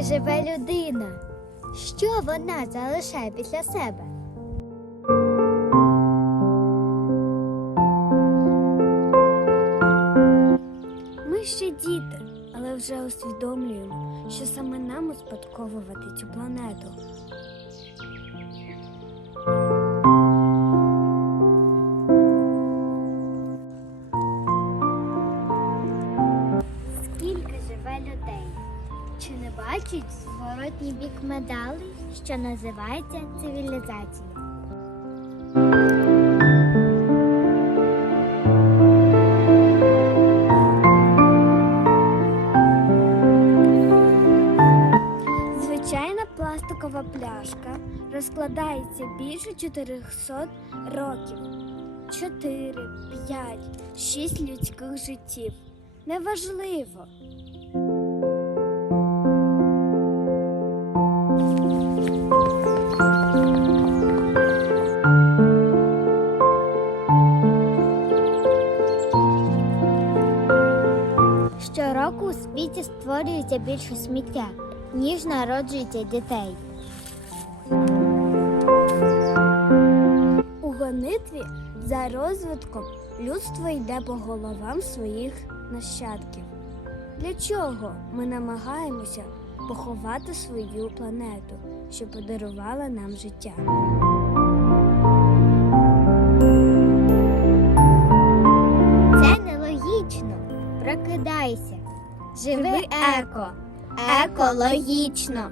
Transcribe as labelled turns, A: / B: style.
A: живе людина? Що вона залишає після себе?
B: Ми ще діти, але вже усвідомлюємо, що саме нам успадковувати цю планету.
A: Бачить зворотній бік медалей, що називається цивілізація?
B: Звичайна пластикова пляшка розкладається більше 400 років. 4, 5, 6 людських життів. Неважливо.
A: Щороку у світі створюється більше сміття, ніж народжується дітей.
B: У гонитві за розвитком людство йде по головам своїх нащадків. Для чого ми намагаємося поховати свою планету, що подарувала нам життя?
A: Живи еко. Екологічно.